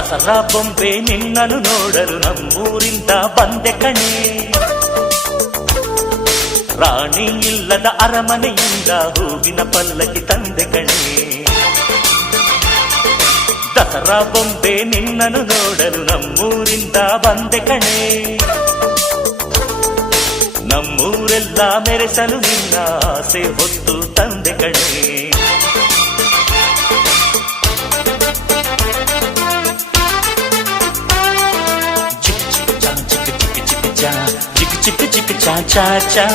ದಸರಾ ಬೊಂಬೆ ನಿನ್ನನ್ನು ನೋಡಲು ನಮ್ಮೂರಿಂದ ಬಂದೆ ಕಣೆ. ರಾಣಿ ಇಲ್ಲದ ಅರಮನೆಯಿಂದ ಹೂವಿನ ಪಲ್ಲಕ್ಕಿ ತಂದೆ ಕಣೆ. ದಸರಾ ಬೊಂಬೆ ನಿನ್ನನ್ನು ನೋಡಲು ನಮ್ಮೂರಿಂದ ಬಂದೆ ಕಣೆ. ನಮ್ಮೂರೆಲ್ಲ ಮೆರೆಸಲು ನಿನ್ನ ಆಸೆ ಹೊತ್ತು ತಂದೆ ಕಣೆ. ಚಿಕ್ ಚಿಕ್ ಚಾ ಚಾ ಚಾ